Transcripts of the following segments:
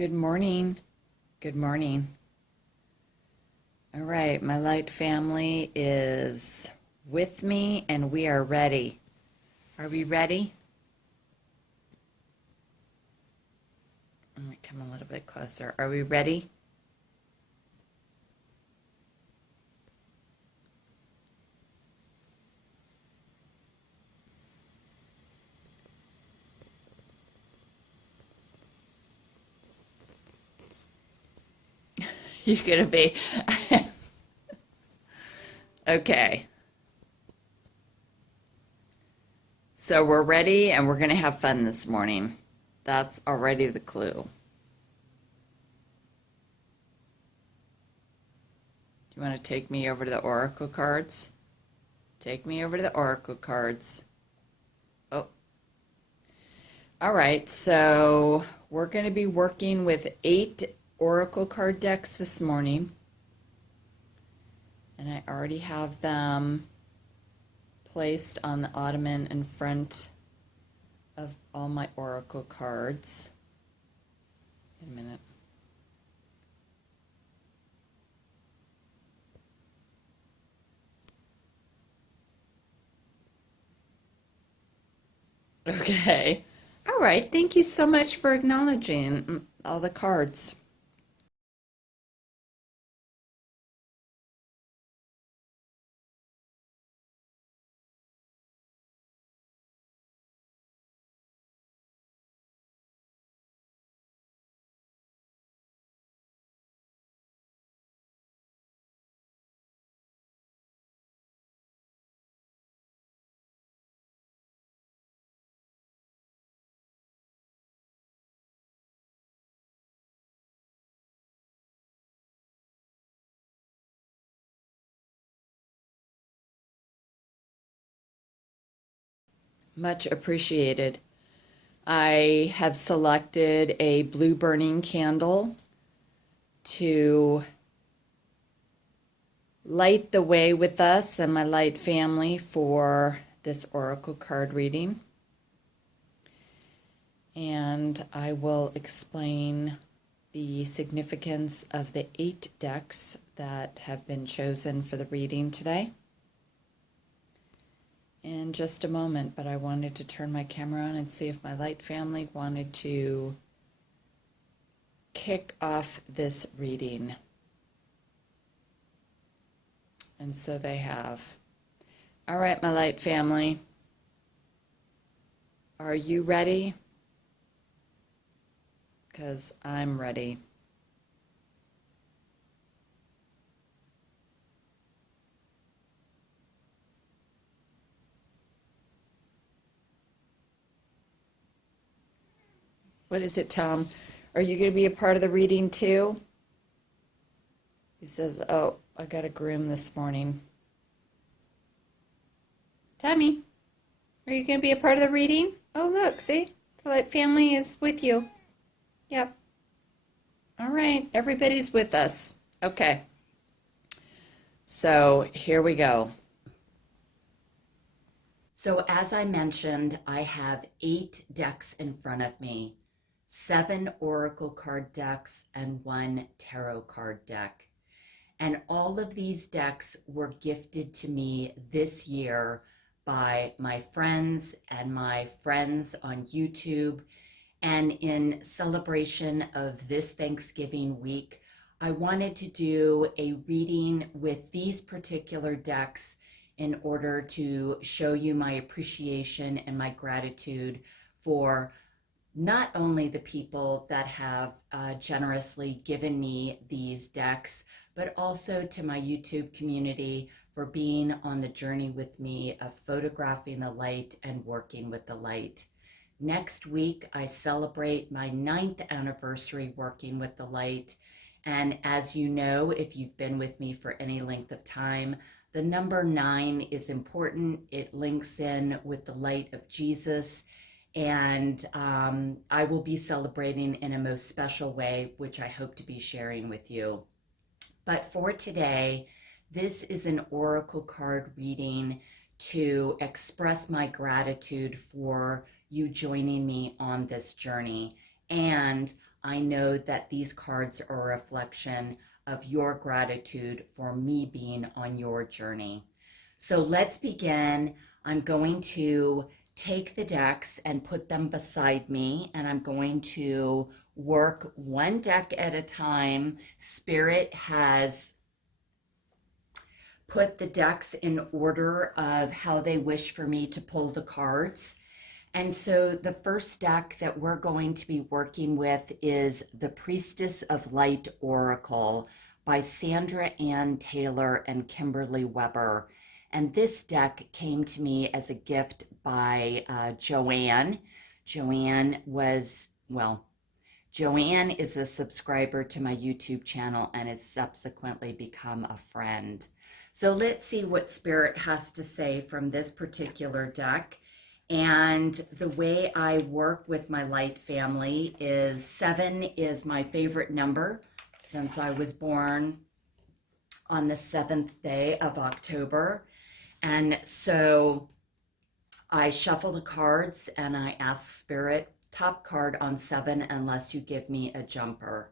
Good morning. Good morning. All right, my light family is with me and we are ready. Are we ready? Let me come a little bit closer. Are we ready? You're going to be. Okay. So we're ready and we're going to have fun this morning. That's already the clue. Do you want to take me over to the oracle cards? Take me over to the oracle cards. Oh. All right, so we're going to be working with 8 oracle card decks this morning. And I already have them placed on the ottoman in front of all my oracle cards. Wait a minute. Okay. All right. Thank you so much for acknowledging all the cards. Much appreciated. I have selected a blue burning candle to light the way with us and my light family for this oracle card reading. And I will explain the significance of the 8 decks that have been chosen for the reading today in just a moment, but I wanted to turn my camera on and see if my light family wanted to kick off this reading. And so they have. All right, my light family, are you ready? Because I'm ready. What is it, Tom? Are you going to be a part of the reading too? He says, oh, I got a groom this morning. Tommy, are you going to be a part of the reading? Oh, look, see? The light family is with you. Yep. All right, everybody's with us. Okay. So here we go. So as I mentioned, I have 8 decks in front of me, 7 oracle card decks and 1 tarot card deck. And all of these decks were gifted to me this year by my friends and my friends on YouTube. And in celebration of this Thanksgiving week, I wanted to do a reading with these particular decks in order to show you my appreciation and my gratitude for not only the people that have generously given me these decks, but also to my YouTube community for being on the journey with me of photographing the light and working with the light. Next week, I celebrate my 9th anniversary working with the light. And as you know, if you've been with me for any length of time, the number 9 is important. It links in with the light of Jesus. And I will be celebrating in a most special way, which I hope to be sharing with you. But for today, this is an oracle card reading to express my gratitude for you joining me on this journey. And I know that these cards are a reflection of your gratitude for me being on your journey. So let's begin. I'm going to take the decks and put them beside me, and I'm going to work one deck at a time. Spirit has put the decks in order of how they wish for me to pull the cards. And so the first deck that we're going to be working with is the Priestess of Light Oracle by Sandra Ann Taylor and Kimberly Weber. And this deck came to me as a gift by Joanne. Joanne was, well, Joanne is a subscriber to my YouTube channel and has subsequently become a friend. So let's see what Spirit has to say from this particular deck. And the way I work with my light family is 7 is my favorite number since I was born on the 7th day of October. And so I shuffle the cards and I ask Spirit, top card on 7 unless you give me a jumper.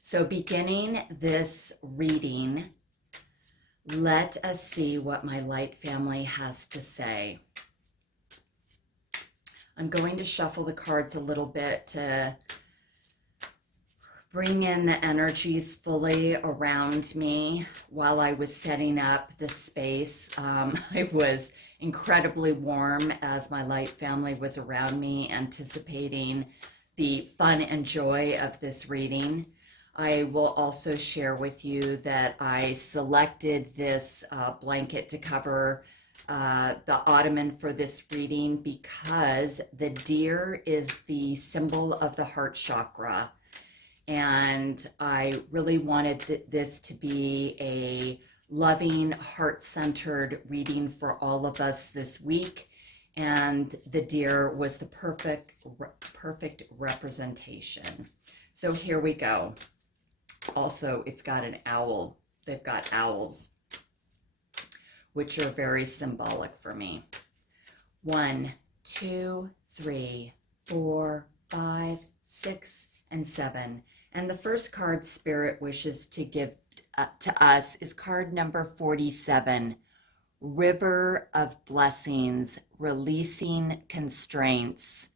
So beginning this reading, let us see what my light family has to say. I'm going to shuffle the cards a little bit to bring in the energies fully around me while I was setting up the space. It was incredibly warm as my light family was around me, anticipating the fun and joy of this reading. I will also share with you that I selected this blanket to cover the ottoman for this reading because the deer is the symbol of the heart chakra. And I really wanted this to be a loving, heart-centered reading for all of us this week. And the deer was the perfect representation. So here we go. Also, it's got an owl. They've got owls, which are very symbolic for me. 1, 2, 3, 4, 5, 6, and 7. And the first card Spirit wishes to give to us is card number 47, River of Blessings, Releasing Constraints.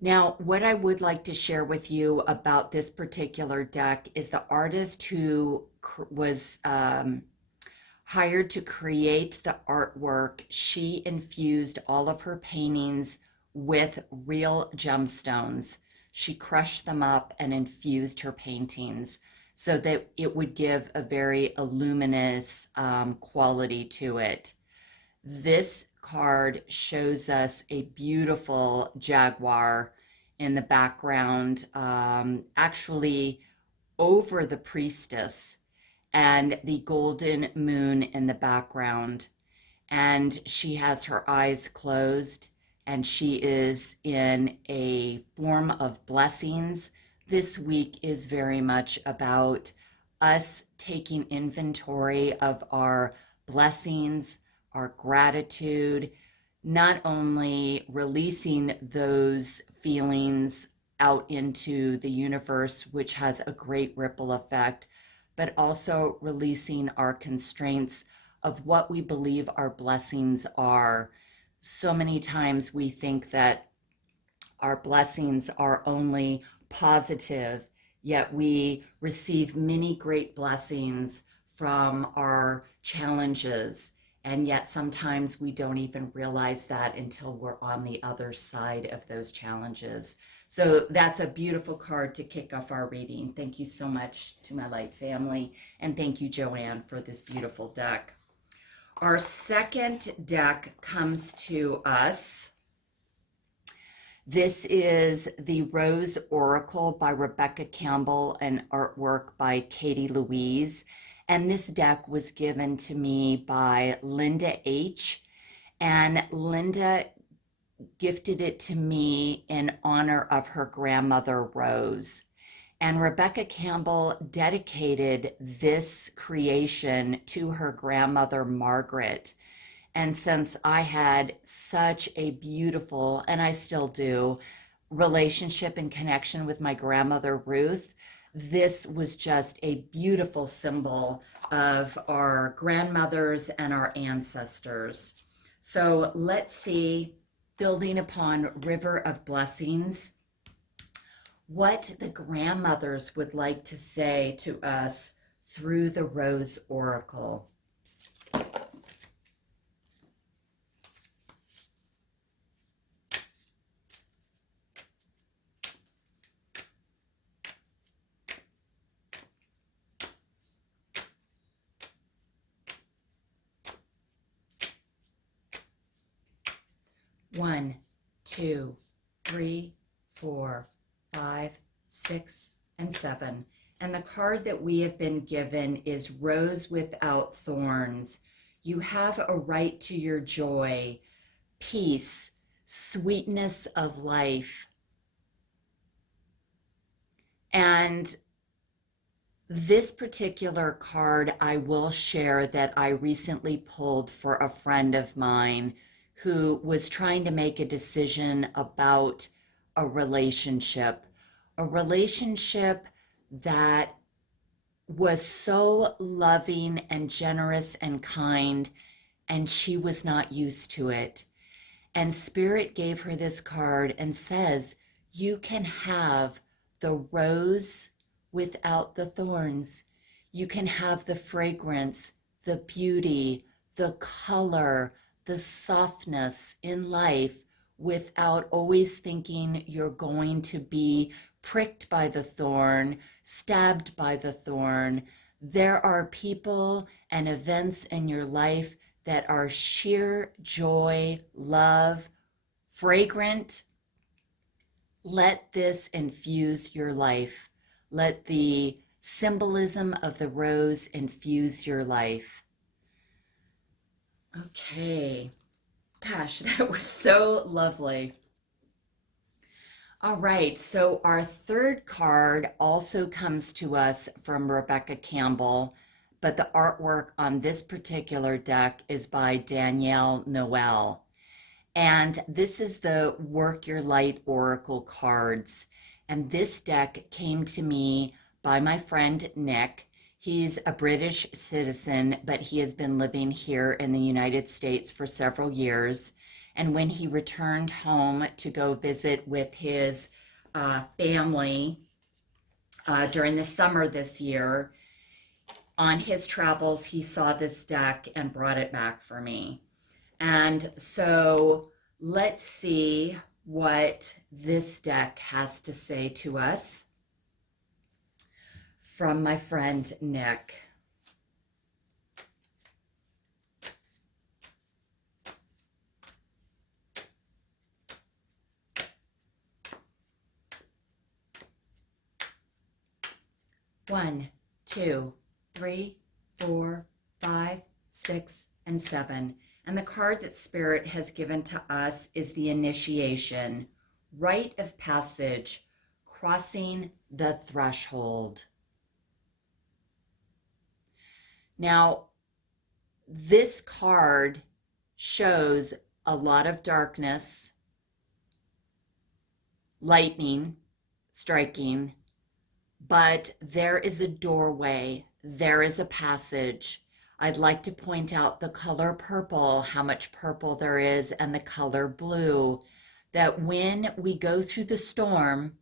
Now, what I would like to share with you about this particular deck is the artist who was hired to create the artwork. She infused all of her paintings with real gemstones. She crushed them up and infused her paintings so that it would give a very luminous quality to it. This card shows us a beautiful jaguar in the background, actually over the priestess, and the golden moon in the background. And she has her eyes closed and she is in a form of blessings. This week is very much about us taking inventory of our blessings, our gratitude, not only releasing those feelings out into the universe, which has a great ripple effect, but also releasing our constraints of what we believe our blessings are. So many times we think that our blessings are only positive, yet we receive many great blessings from our challenges. And yet sometimes we don't even realize that until we're on the other side of those challenges. So that's a beautiful card to kick off our reading. Thank you so much to my light family. And thank you, Joanne, for this beautiful deck. Our second deck comes to us. This is the Rose Oracle by Rebecca Campbell and artwork by Katie Louise. And this deck was given to me by Linda H. And Linda gifted it to me in honor of her grandmother, Rose. And Rebecca Campbell dedicated this creation to her grandmother, Margaret. And since I had such a beautiful, and I still do, relationship and connection with my grandmother Ruth, this was just a beautiful symbol of our grandmothers and our ancestors. So let's see, building upon River of Blessings, what the grandmothers would like to say to us through the Rose Oracle. One, two, three, four, five, six, and seven. And the card that we have been given is Rose Without Thorns. You have a right to your joy, peace, sweetness of life. And this particular card, I will share that I recently pulled for a friend of mine who was trying to make a decision about a relationship that was so loving and generous and kind, and she was not used to it. And Spirit gave her this card and says, you can have the rose without the thorns. You can have the fragrance, the beauty, the color, the softness in life without always thinking you're going to be pricked by the thorn, stabbed by the thorn. There are people and events in your life that are sheer joy, love, fragrant. Let this infuse your life. Let the symbolism of the rose infuse your life. Okay. Gosh, that was so lovely. All right, so our third card also comes to us from Rebecca Campbell, but the artwork on this particular deck is by Danielle Noel. And this is the Work Your Light Oracle cards. And this deck came to me by my friend Nick. He's a British citizen, but he has been living here in the United States for several years. And when he returned home to go visit with his family during the summer this year, on his travels, he saw this deck and brought it back for me. And so let's see what this deck has to say to us from my friend Nick. One, two, three, four, five, six, and seven. And the card that Spirit has given to us is the initiation, rite of passage, crossing the threshold. Now, this card shows a lot of darkness, lightning striking, but there is a doorway, there is a passage. I'd like to point out the color purple, how much purple there is, and the color blue, that when we go through the storm,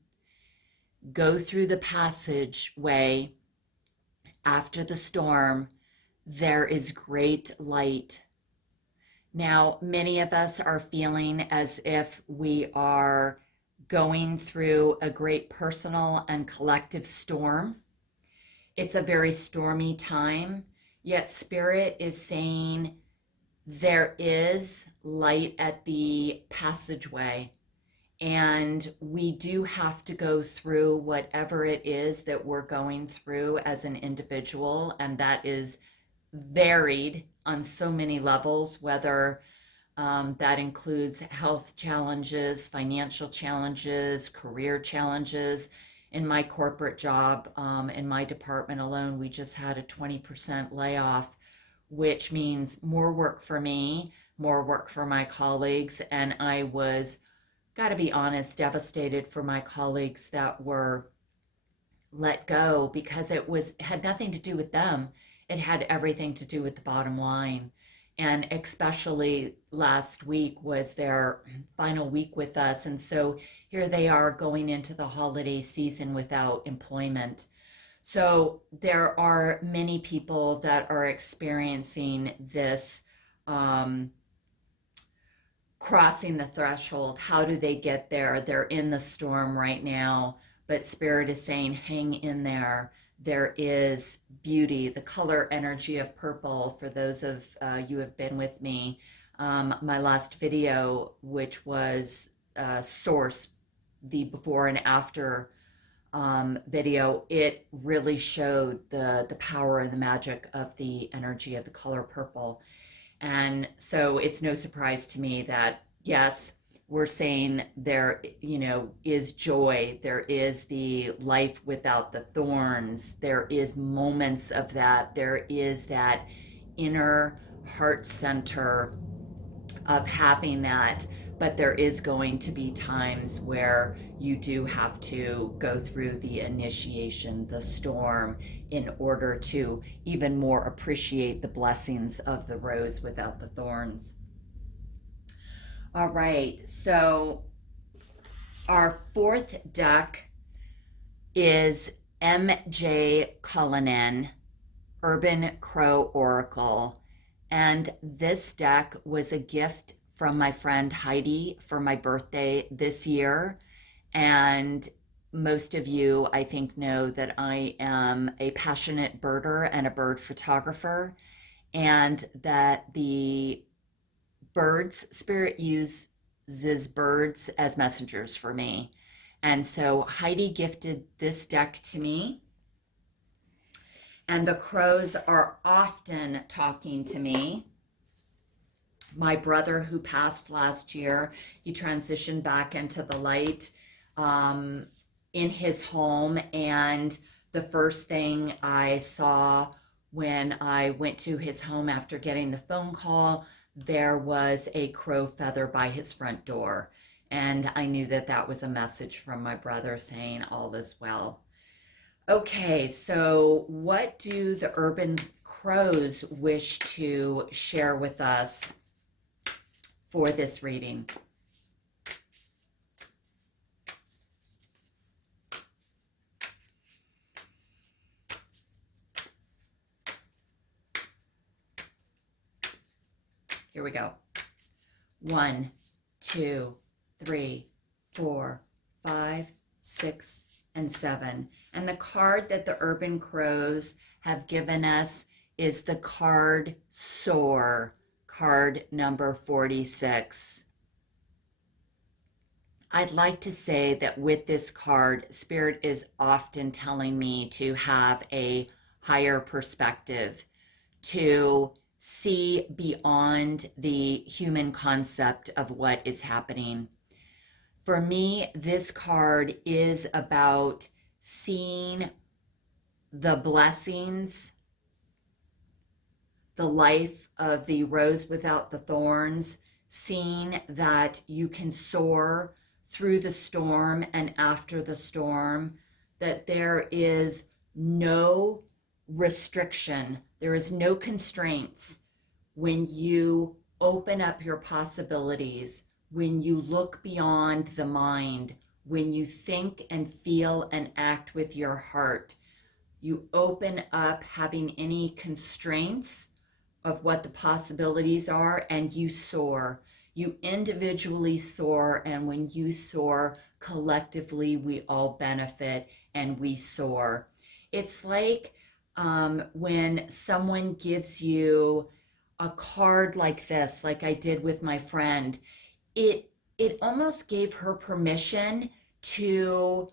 go through the passageway, after the storm, there is great light. Now, many of us are feeling as if we are going through a great personal and collective storm. It's a very stormy time, yet Spirit is saying there is light at the passageway, and we do have to go through whatever it is that we're going through as an individual, and that is varied on so many levels, whether that includes health challenges, financial challenges, career challenges. In my corporate job, in my department alone, we just had a 20% layoff, which means more work for me, more work for my colleagues, and I was got to be honest, devastated for my colleagues that were let go because had nothing to do with them. It had everything to do with the bottom line. And especially last week was their final week with us. And so here they are going into the holiday season without employment. So there are many people that are experiencing this, um, crossing the threshold. How do they get there? They're in the storm right now, but Spirit is saying, hang in there. There is beauty, the color energy of purple. For those of you who have been with me, my last video, which was Source, the before and after video, it really showed the power and the magic of the energy of the color purple. And so it's no surprise to me that, yes, we're saying there, is joy. There is the life without the thorns. There is moments of that. There is that inner heart center of having that. But there is going to be times where you do have to go through the initiation, the storm, in order to even more appreciate the blessings of the rose without the thorns. All right, so our fourth deck is M.J. Cullinan, Urban Crow Oracle. And this deck was a gift from my friend Heidi for my birthday this year. And most of you, I think, know that I am a passionate birder and a bird photographer, and that the birds, Spirit uses birds as messengers for me. And so Heidi gifted this deck to me, and the crows are often talking to me. My brother, who passed last year, he transitioned back into the light in his home. And the first thing I saw when I went to his home after getting the phone call, there was a crow feather by his front door. And I knew that that was a message from my brother saying all is well. Okay, so what do the urban crows wish to share with us for this reading? Here we go. 1, 2, 3, 4, 5, 6, and 7. And the card that the Urban Crows have given us is the card Soar, card number 46. I'd like to say that with this card, Spirit is often telling me to have a higher perspective, to see beyond the human concept of what is happening. For me, this card is about seeing the blessings, the life of the rose without the thorns, seeing that you can soar through the storm and after the storm, that there is no restriction, there is no constraints when you open up your possibilities, when you look beyond the mind, when you think and feel and act with your heart. You open up having any constraints of what the possibilities are, and you soar. You individually soar, and when you soar, collectively we all benefit and we soar. It's like when someone gives you a card like this, like I did with my friend, it almost gave her permission to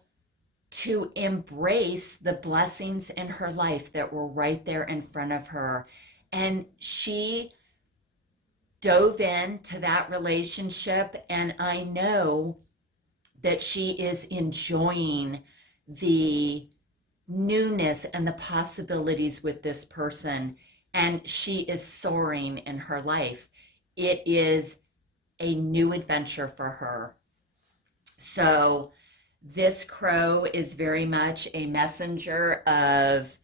embrace the blessings in her life that were right there in front of her. And she dove into that relationship, and I know that she is enjoying the newness and the possibilities with this person, and she is soaring in her life. It is a new adventure for her. So this crow is very much a messenger of,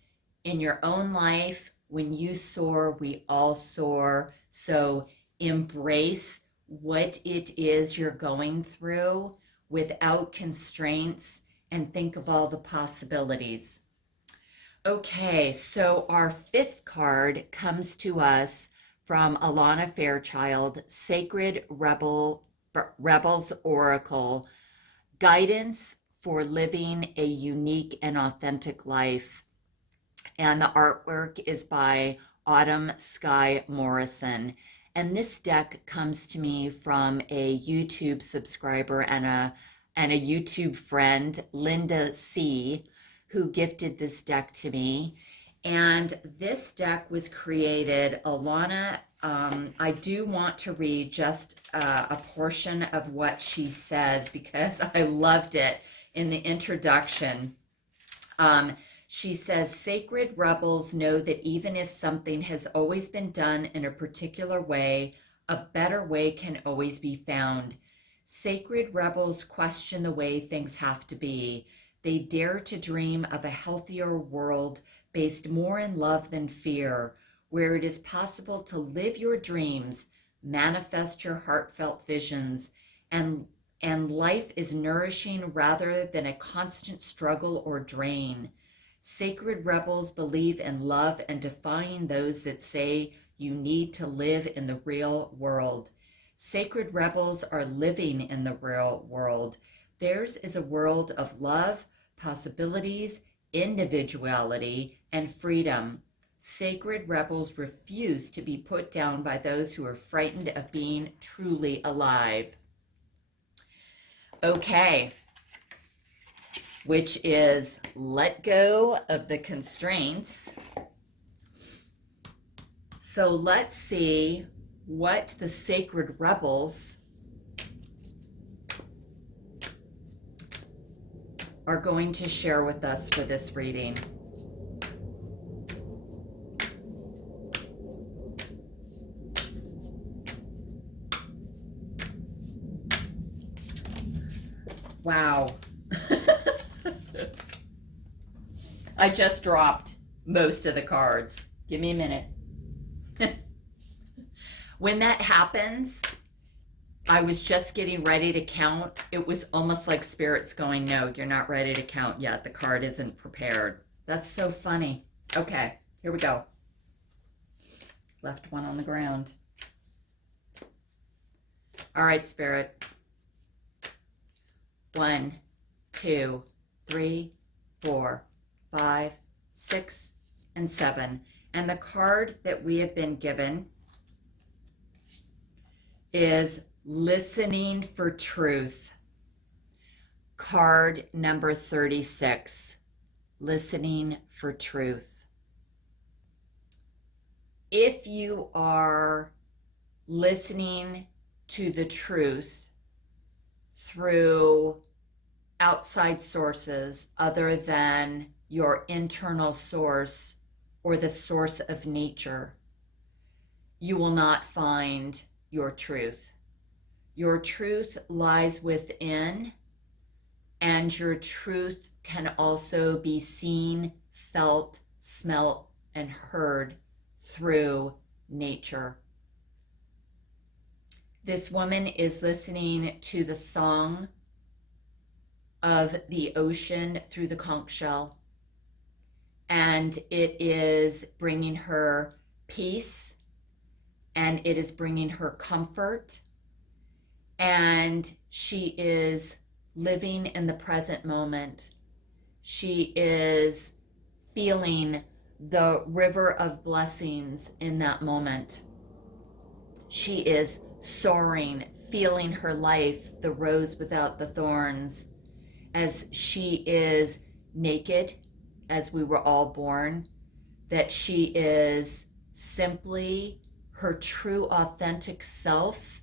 in your own life, when you soar, we all soar. So embrace what it is you're going through without constraints and think of all the possibilities. Okay, so our fifth card comes to us from Alana Fairchild, Sacred Rebels Oracle, guidance for living a unique and authentic life. And the artwork is by Autumn Sky Morrison. And this deck comes to me from a YouTube subscriber and a YouTube friend, Linda C, who gifted this deck to me. And this deck was created, Alana. I do want to read just a portion of what she says because I loved it in the introduction. She says, Sacred rebels know that even if something has always been done in a particular way, a better way can always be found. Sacred rebels question the way things have to be. They dare to dream of a healthier world based more in love than fear, where it is possible to live your dreams, manifest your heartfelt visions, and life is nourishing rather than a constant struggle or drain. Sacred rebels believe in love and defying those that say you need to live in the real world. Sacred rebels are living in the real world. Theirs is a world of love, possibilities, individuality, and freedom. Sacred rebels refuse to be put down by those who are frightened of being truly alive. Okay, which is let go of the constraints. So let's see what the sacred rebels are going to share with us for this reading. Wow. I just dropped most of the cards. Give me a minute. When that happens, I was just getting ready to count. It was almost like Spirit's going, no, you're not ready to count yet. The card isn't prepared. That's so funny. Okay, here we go. Left one on the ground. All right, Spirit. 1, 2, 3, 4, 5, 6, and 7. And the card that we have been given is Listening for Truth. Card number 36, Listening for Truth. If you are listening to the truth through outside sources other than your internal source or the source of nature, you will not find your truth. Your truth lies within, and your truth can also be seen, felt, smelt, and heard through nature. This woman is listening to the song of the ocean through the conch shell, and it is bringing her peace, and it is bringing her comfort, and she is living in the present moment. She is feeling the river of blessings in that moment. She is soaring, feeling her life, the rose without the thorns, as she is naked, as we were all born, that she is simply her true, authentic self,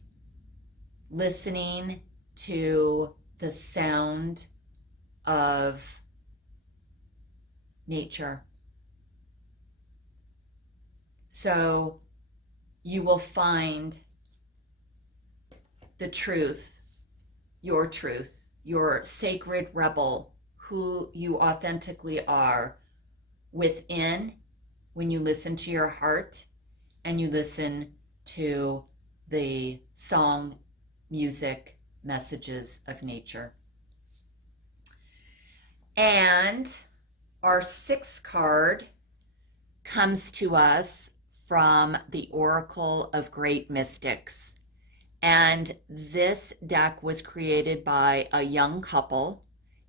listening to the sound of nature. So you will find the truth, your truth. your sacred rebel, who you authentically are within when you listen to your heart and you listen to the song, music, messages of nature. And our sixth card comes to us from the Oracle of Great Mystics. And this deck was created by a young couple.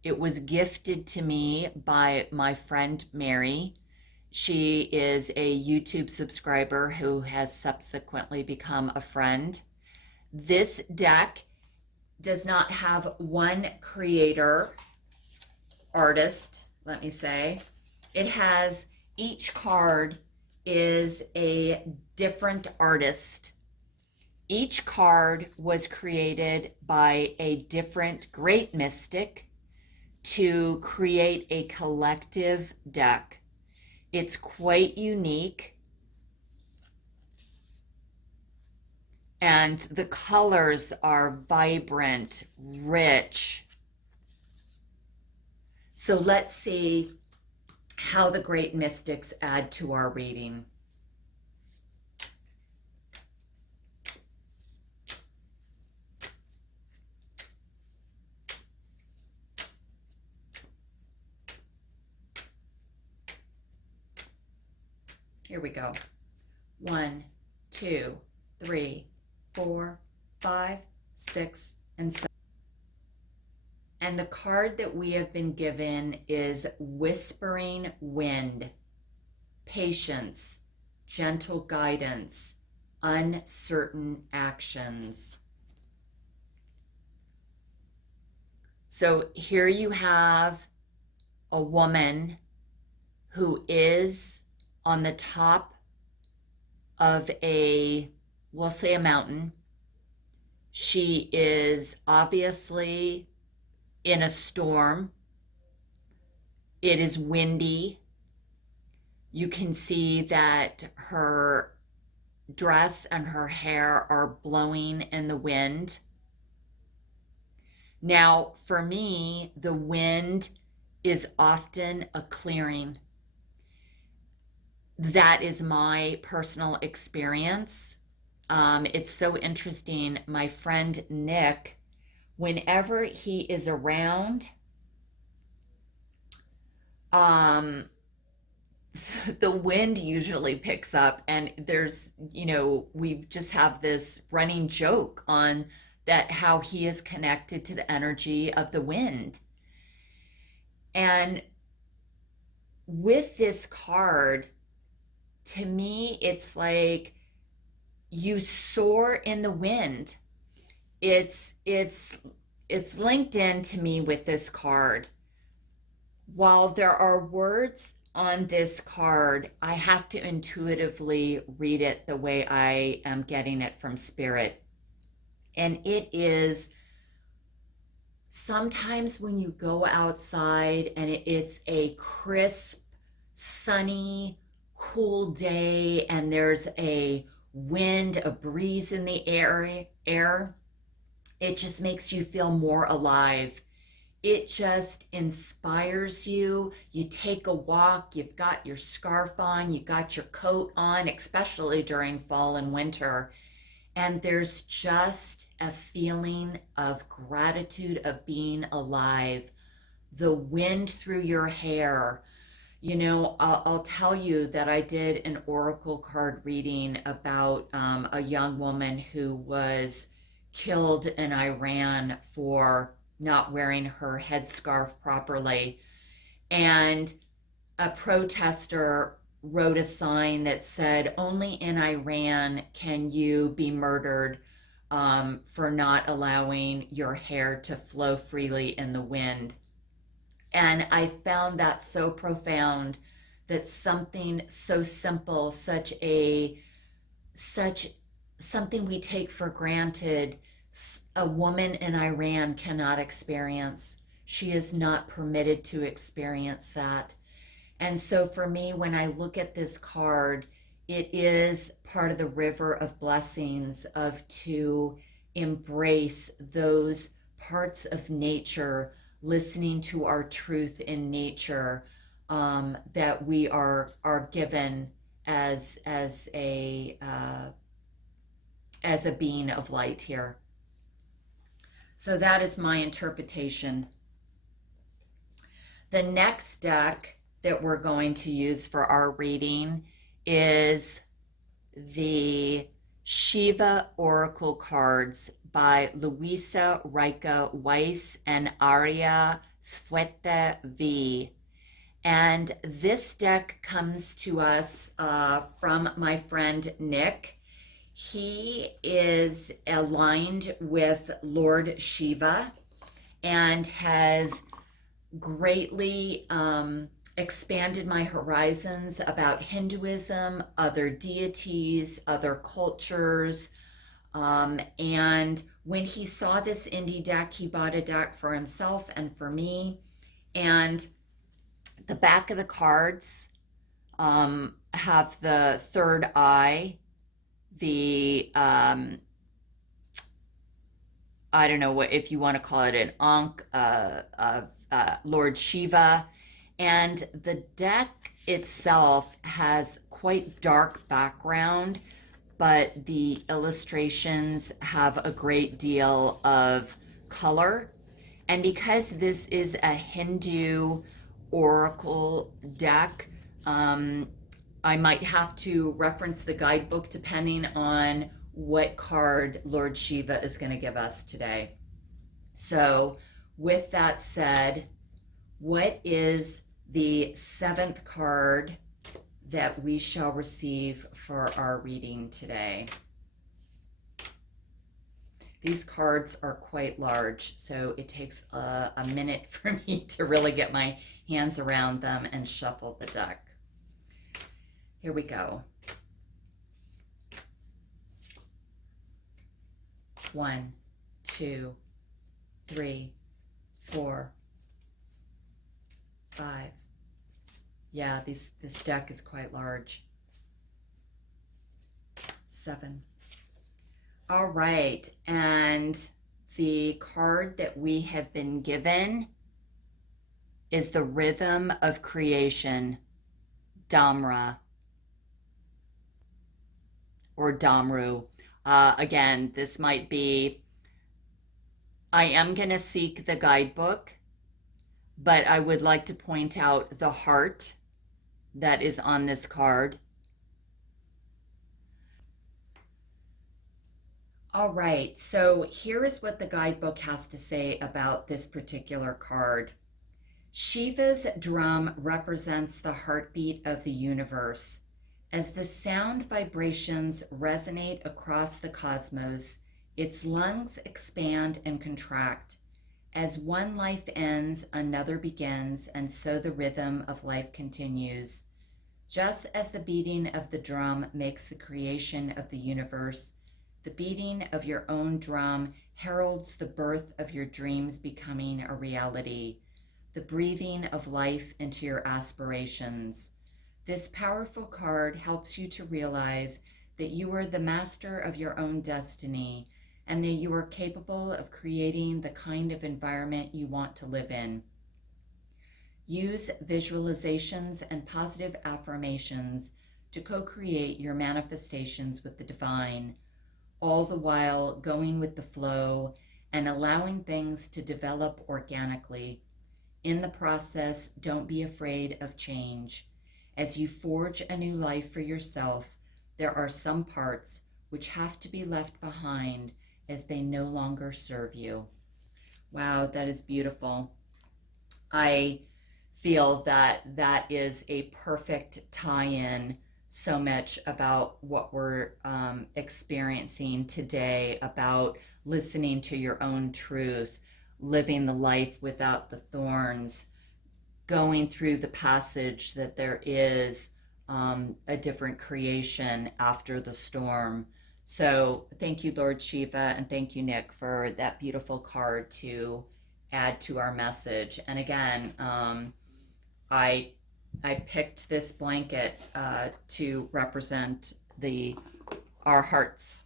It was gifted to me by my friend Mary. She is a YouTube subscriber who has subsequently become a friend. This deck does not have one creator, artist, let me say. It has, each card is a different artist. Each card was created by a different great mystic to create a collective deck. It's quite unique. And the colors are vibrant, rich. So let's see how the great mystics add to our reading. Here we go. 1, 2, 3, 4, 5, 6, and 7. And the card that we have been given is Whispering Wind, Patience, Gentle Guidance, Uncertain Actions. So here you have a woman who is on the top of we'll say a mountain. She is obviously in a storm. It is windy. You can see that her dress and her hair are blowing in the wind. Now, for me, the wind is often a clearing. That is my personal experience. It's so interesting. My friend Nick, whenever he is around, the wind usually picks up, and there's, we just have this running joke on that, how he is connected to the energy of the wind. And with this card, to me, it's like you soar in the wind. It's linked in to me with this card. While there are words on this card, I have to intuitively read it the way I am getting it from Spirit. And it is, sometimes when you go outside and it's a crisp, sunny, cool day and there's a wind, a breeze in the air, it just makes you feel more alive. It just inspires you. You take a walk, you've got your scarf on, you got your coat on, especially during fall and winter. And there's just a feeling of gratitude of being alive. The wind through your hair. I'll tell you that I did an oracle card reading about a young woman who was killed in Iran for not wearing her headscarf properly. And a protester wrote a sign that said, "Only in Iran can you be murdered for not allowing your hair to flow freely in the wind." And I found that so profound, that something so simple, such something we take for granted, a woman in Iran cannot experience. She is not permitted to experience that. And so for me, when I look at this card, it is part of the river of blessings, of to embrace those parts of nature, listening to our truth in nature, that we are given as a being of light here. So that is my interpretation. The next deck that we're going to use for our reading is the Shiva Oracle cards by Luisa Rika Weiss and Arya Sveta V. And this deck comes to us from my friend Nick. He is aligned with Lord Shiva and has greatly expanded my horizons about Hinduism, other deities, other cultures. And when he saw this indie deck, he bought a deck for himself and for me. And the back of the cards have the third eye, the I don't know what if you want to call it an Ankh of Lord Shiva, and the deck itself has quite dark background, but the illustrations have a great deal of color. And because this is a Hindu oracle deck, I might have to reference the guidebook depending on what card Lord Shiva is going to give us today. So, with that said, what is the seventh card that we shall receive for our reading today? These cards are quite large, so it takes a minute for me to really get my hands around them and shuffle the deck. Here we go. 1, 2, 3, 4, 5. Yeah, this deck is quite large. 7. All right, and the card that we have been given is the Rhythm of Creation, Damra, or Damru. Again, this might be, I am going to seek the guidebook, but I would like to point out the heart that is on this card. All right, so here is what the guidebook has to say about this particular card. Shiva's drum represents the heartbeat of the universe. As the sound vibrations resonate across the cosmos, its lungs expand and contract. As one life ends, another begins, and so the rhythm of life continues. Just as the beating of the drum makes the creation of the universe, the beating of your own drum heralds the birth of your dreams becoming a reality, the breathing of life into your aspirations. This powerful card helps you to realize that you are the master of your own destiny and that you are capable of creating the kind of environment you want to live in. Use visualizations and positive affirmations to co-create your manifestations with the divine, all the while going with the flow and allowing things to develop organically. In the process, don't be afraid of change. As you forge a new life for yourself, there are some parts which have to be left behind as they no longer serve you. Wow, that is beautiful. I feel that that is a perfect tie-in so much about what we're experiencing today, about listening to your own truth, living the life without the thorns, going through the passage that there is a different creation after the storm. So thank you, Lord Shiva, and thank you, Nick, for that beautiful card to add to our message. And again, I picked this blanket to represent our hearts.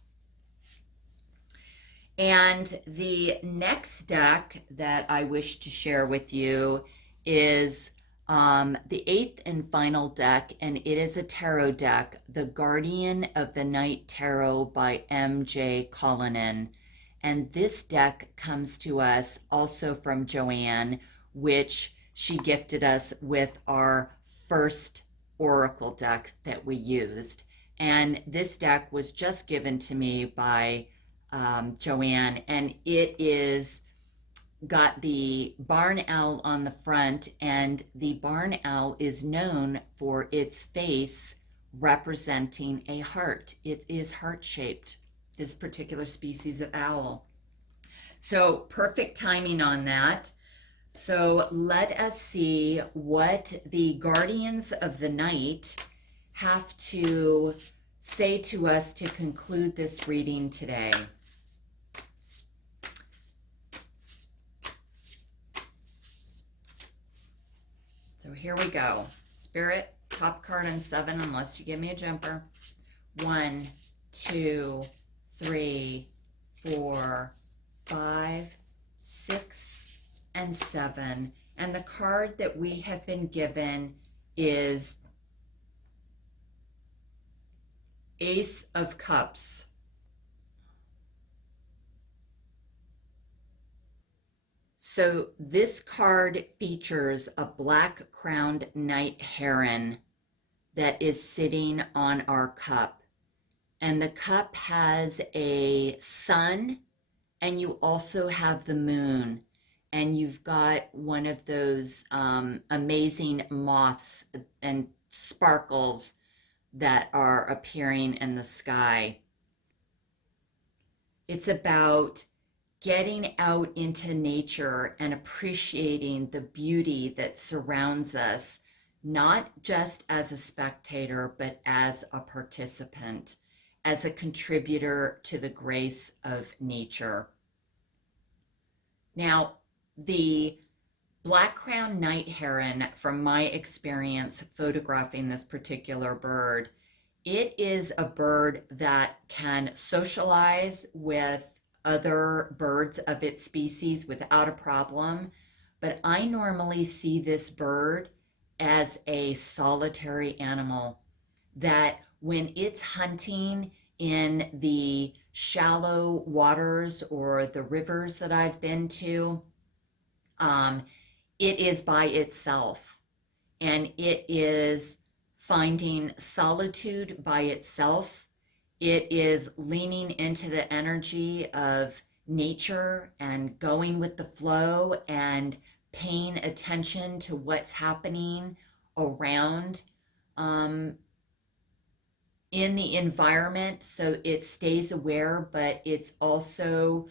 And the next deck that I wish to share with you is the eighth and final deck, and it is a tarot deck, The Guardian of the Night Tarot by M.J. Cullinan. And this deck comes to us also from Joanne, which she gifted us with our first oracle deck that we used. And this deck was just given to me by Joanne, and it is got the barn owl on the front, and the barn owl is known for its face representing a heart. It is heart shaped, this particular species of owl. So, perfect timing on that. So, let us see what the guardians of the night have to say to us to conclude this reading today. So here we go. Spirit, top card on 7, unless you give me a jumper. 1, 2, 3, 4, 5, 6, and 7. And the card that we have been given is Ace of Cups. So this card features a black-crowned night heron that is sitting on our cup. And the cup has a sun, and you also have the moon. And you've got one of those amazing moths and sparkles that are appearing in the sky. It's about getting out into nature and appreciating the beauty that surrounds us, not just as a spectator, but as a participant, as a contributor to the grace of nature. Now, the black-crowned night heron, from my experience photographing this particular bird, it is a bird that can socialize with other birds of its species without a problem. But I normally see this bird as a solitary animal that when it's hunting in the shallow waters or the rivers that I've been to, it is by itself, and it is finding solitude by itself. It is leaning into the energy of nature and going with the flow and paying attention to what's happening around in the environment. So it stays aware, but it's also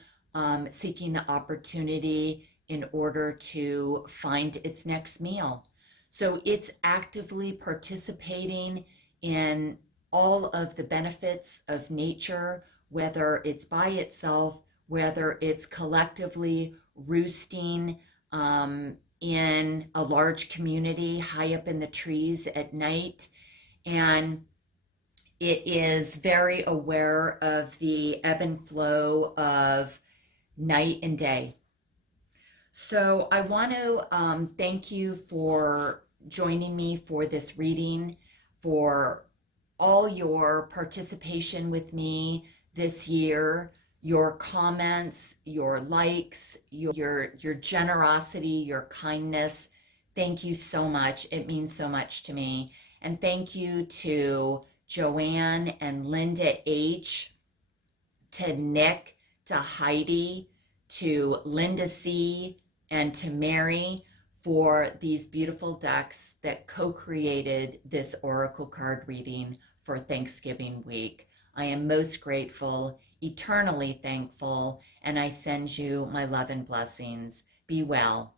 seeking the opportunity in order to find its next meal. So it's actively participating in all of the benefits of nature, whether it's by itself, whether it's collectively roosting in a large community high up in the trees at night. And it is very aware of the ebb and flow of night and day. So I want to thank you for joining me for this reading, for all your participation with me this year, your comments, your likes, your generosity, your kindness. Thank you so much. It means so much to me. And thank you to Joanne and Linda H, to Nick, to Heidi, to Linda C, and to Mary for these beautiful decks that co-created this oracle card reading for Thanksgiving week. I am most grateful, eternally thankful, and I send you my love and blessings. Be well.